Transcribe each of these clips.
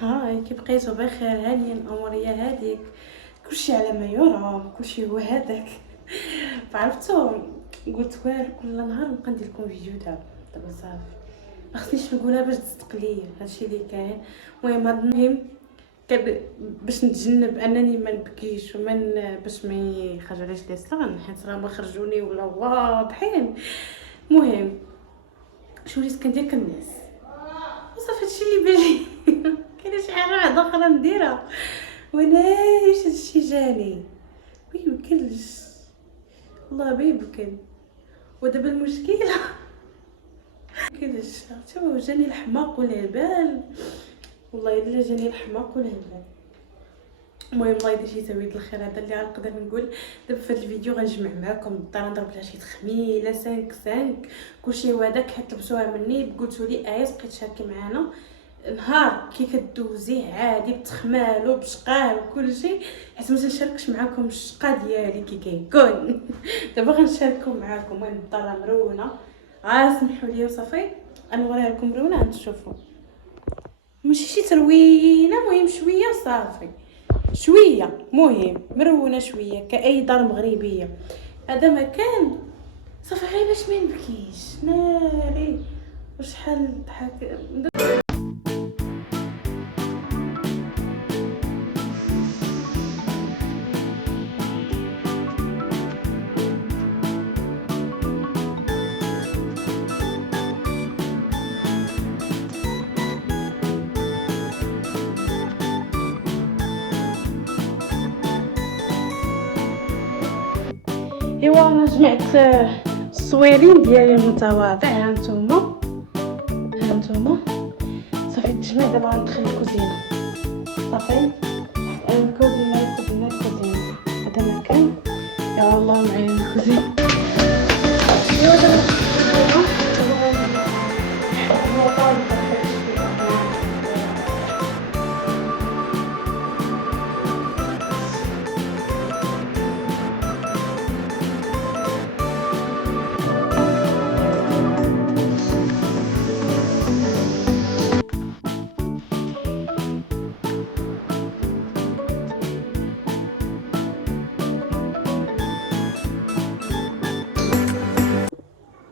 هاي كي بقيتو بخير هانيا الامور هي هذيك، كلشي على ما يرام، كلشي هو هذاك. فعرفتو قلت والو كل نهار نبقى ندير لكم فيديو دابا صافي ما خصنيش نقولها باش تصدق ليا هادشي اللي كاين. المهم هذا المهم باش نتجنب انني ما نبكيش باش ما يخرجوليش لي صغن، حيت راه ما خرجوني ولا واضحين. المهم شو وليت كندير كالناس وصافي هادشي اللي بالي. كاينه شي حاجه واحده اخرى نديرها وانا هادشي جاني ما يمكنش، والله ما يمكن. ودابا المشكله كيفاش عرفتو جاني الحماق والهبال، والله الا جاني الحماق والهبال. المهم الله يدير شي سويت الخير، هذا اللي غنقدر نقول. دابا في هذا الفيديو غنجمع معكم الدار، نضرب لها شي تخميله 5 كلشي هو هذاك حيت طلبتوها مني، قلتوا لي ايس بقيت تشاركي معنا نهار كي كدوزيه عادي بتخمالو بشقاه وكلشي، حيت ما نشاركش معكم الشقا ديالي كي كيكون. دابا غنشاركو معكم. المهم الدار مرونه، سمحوا لي وصافي غنوريها لكم مرونه تشوفوا، ماشي شي تروينه، مهم شويه وصافي، شويه مهم مرونه شويه كاي دار مغربيه. هذا مكان صافي غير باش ما نبكيش ناري وشحال ضحك. ايوا انا جمعت الصويلين ديالي المتواضع، هانتوما صافي تجمع. دابا غندخل الكوزينه صافي الكوزينه. هذا مكان يا الله معين الكوزينه.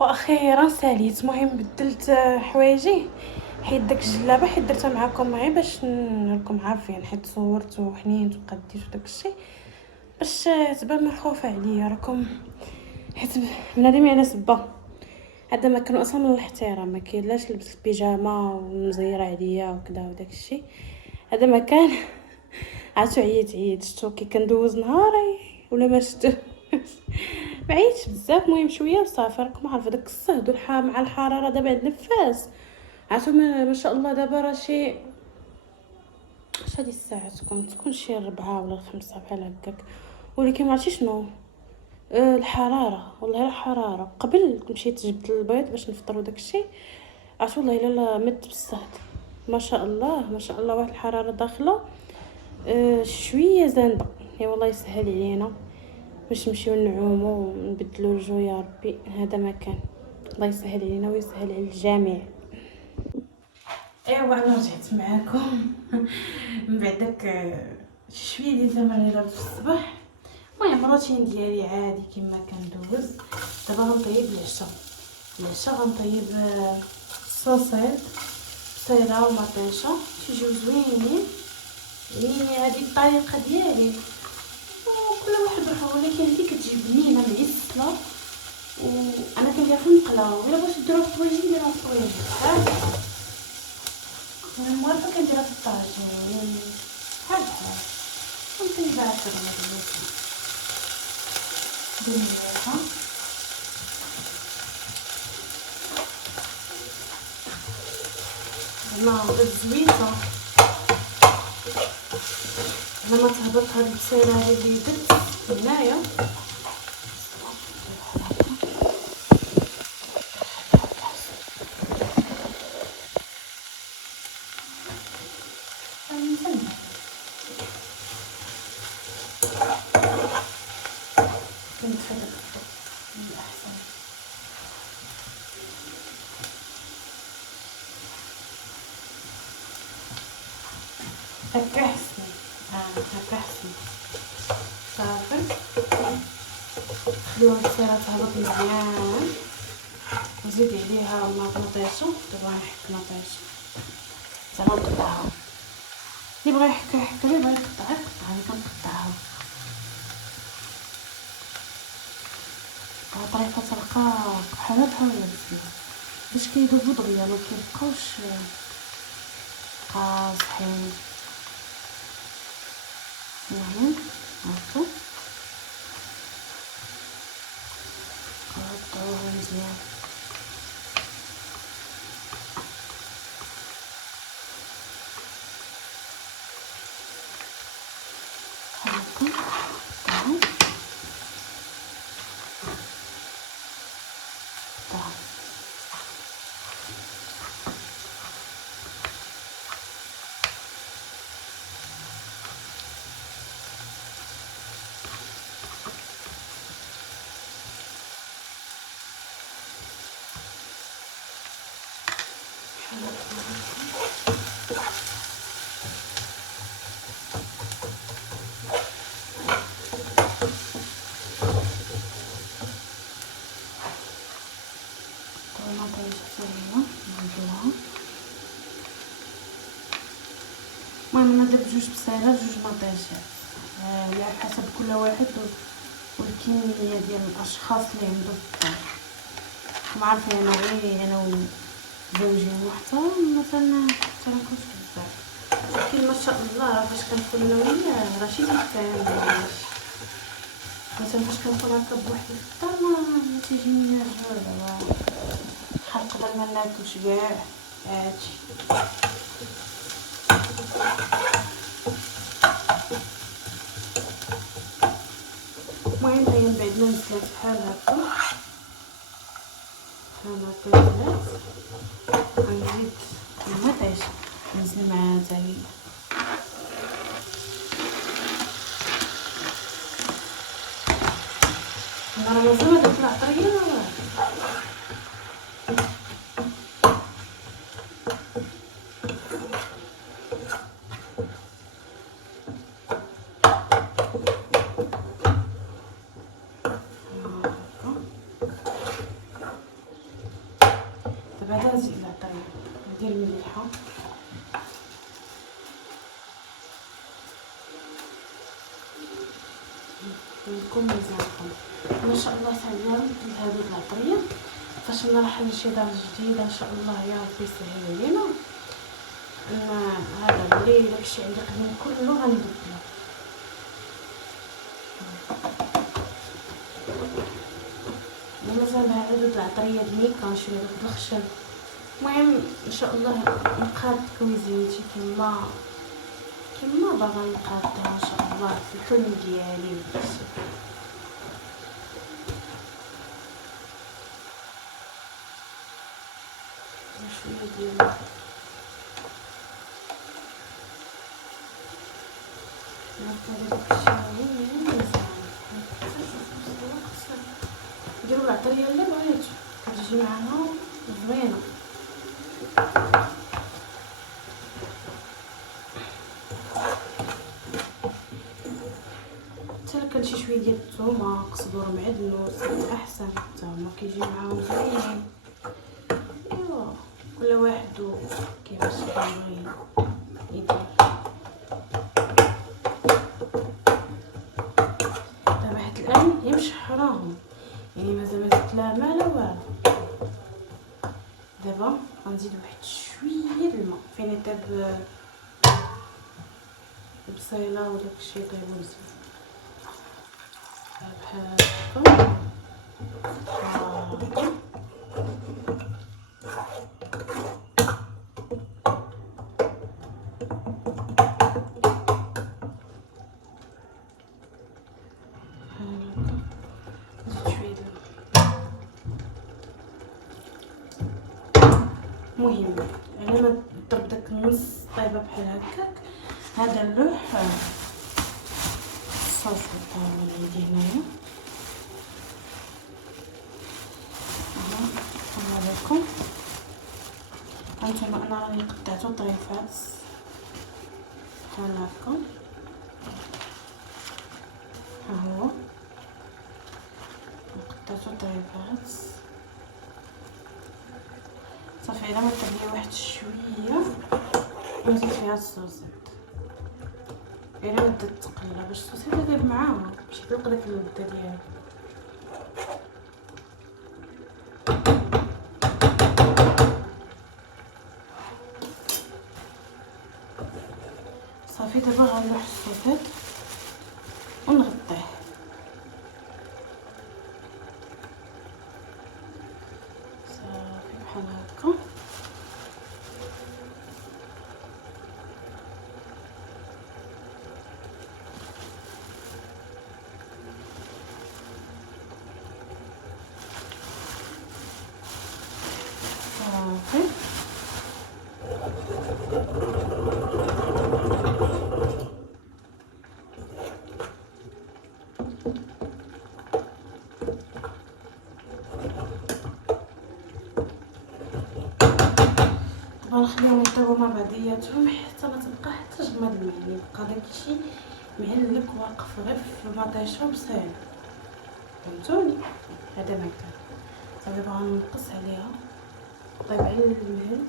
واخيرا ساليت. المهم بدلت حوايجي، حيت داك الجلابه حيت درتها معكم غير باش نراكم عارفين، حيت صورت وحنينت وقديت وداك الشيء باش تبان مرخوفه عليا راكم، حيت بنادم على سبه. هذا ما كان اصلا من الاحترام، ما كاينلاش لبس البيجامه ومزيره عليا وكذا وداك الشيء. هذا ما كان عرفتو عييت شتو كي كندوز نهاري ولا ما شتو. بعيت بزاف. المهم شويه وصافي، راكم عارفه داك الصهد مع الحراره دابا عند النفاس. عرفتو ما شاء الله دابا راه شي هادي الساعه تكون شي 4 ولا 5 بحال هكاك، ولكن ما عرفتي شنو الحراره. والله الحراره قبل مشيت جبت البيض باش نفطر وداك الشيء، عرفتو والله الا مت بالصهد. ما شاء الله واحد الحراره داخله شويه زانده. يا والله يسهل علينا باش نمشيو نعومو ونبدلو الجو يا ربي. هذا مكان الله يسهل علينا ويسهل على الجميع. ايوا انا رجعت معاكم من بعد داك شويه ديال التمرينات في الصباح. المهم روتين ديالي عادي كما كندوز. دابا غنطيب العشاء غنطيب الصوصيط بصيله ومطيشه تيجيو زوينين. يعني هذه الطريقه ديالي وكل واحد بروحو، ولكن هذه كتجي بنينه معسله وانا كنديرها في المقله. الا بغيتو ديروها في الطويجين ديروها في الطويجين بحال هكا. انا موالفه كنديرها في الطاجين بحال ونطيبها هكا بالمليحه. ناض الزويته لما تهبط هاد البصيله هذه اللي درت هنايا. هكا احسن. هكا احسن صافي. خليوها السيره تهبط مزيان، نزيد عليها مطيشه. دابا غنحك مطيشه زعما نقطعها، اللي بغى يحك يحك، اللي بغى يقطع يقطع. انا كنقطعها على طريقه رقاق بحال البسله باش كيذوبوا دغيا ما كيبقاوش قاصحين. المهم هاكا قطعوها مزيان. هاكا قطعو قطعو. المهم انا درت 2 بصيلات 2 مطيشات على حسب كل واحد والكميه ديال الاشخاص اللي عنده الدار. ما عارفه انا غير انا وزوجي وحده مثلا تنكونش بزاف، لكن ما شاء الله فاش كنكون انا وياه راه شي كان مثلا فاش كنكون هكا بوحدي في الدار ما تيجينيش ولا بحال نقدر ما ناكلش كاع هادشي. المهم هي من بعد ما نزلات بحال هكا نزلات غنزيد المطيشه نزل معاها حتى هي. انا مازال ما درت العطريه ولا دابا نزيد العطريه ندير المليحه. نكون مزيانكم ما شاء الله تعالى مثل هذه العطريه. فاش نرحل لشي دار جديده ان شاء الله يا ربي يسهل علينا هذا اللي داكشي عندي قديم كله غنبدلو. مازال هاد العطريه ديما كنشري داك الخشب. المهم ان شاء الله نقاد كويزينتي كما باغا نقادها ان شاء الله في الحلم ديالي وداكشي. شويه ديال نديرو العطريه اللي بغيتو كتجي معنا زوينه. حتى كان شي شويه ديال الثومه قزبر معدنوس احسن حتى هما كيجي معاهم زوينين. ايوا كل واحد كيفاش كيبغي يدير. دابا حتى الان هي مشحراهم يعني مازال ما زدت لا ماء لا والو. دابا غنزيد واحد شويه الماء فين يطيب البصيله وداك الشيء يطيبو مزيان بحال هكا. المهم على ما ضرب داك النص طايبه بحال هكاك هذا اللوح الصوص اللي عندي هنايا لكم. هانتوما انا راني قطعته طريفات بحال هكا. ها هو قطعتو طريفات صافي. الا ما طيب واحد شويه ونزيد فيها الصوصيط، الا بدات تقلى باش الصوصيط يطيب معاها باش يطلق داك اللذه ديالها. صافي دابا غنلوح الصوصيط ونغطيه صافي بحال هكا. صافي دابا نخليهم يطيبوا مع بعضياتهم حتى ما تبقى حتى جماد الماء، يبقى داكشي معلك واقف غير في المطيشه بصير. فهمتوني؟ هذا ما كان صافي. دابا غنقص عليها طيب على المهل.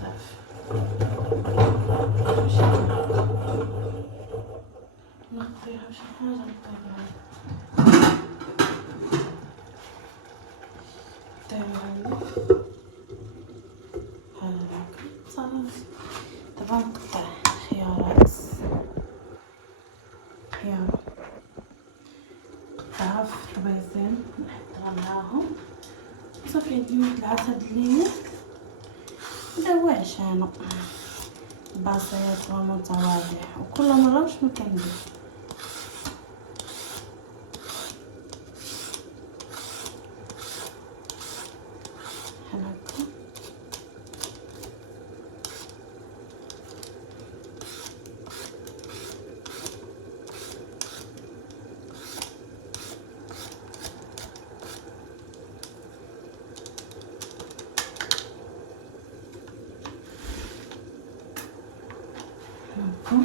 صافي نخفيها بشي حاجه نطيبها بحال هكا صافي. دابا نقطع خيار نقطعها في طبيزين نحطها معاهم. صافي عندي واحد العصا د الليمون، هذا هو عشانو بسيط ومتواضع وكل مره واش ما كندير. بحال هكا هكا.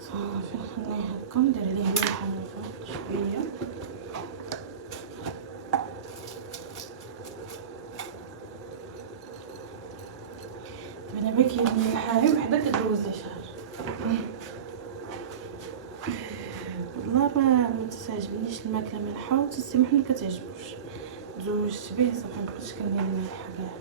صافي نخليه هكا ندير عليه ملح من الفوق شويه. دابا كاين الحاجه وحده كدوز لي شهر والله ما تعجبنيش الماكله مالحه وتسمح ما كتعجبوش. تزوجت به صافي مبقيتش كندير الملح كاع.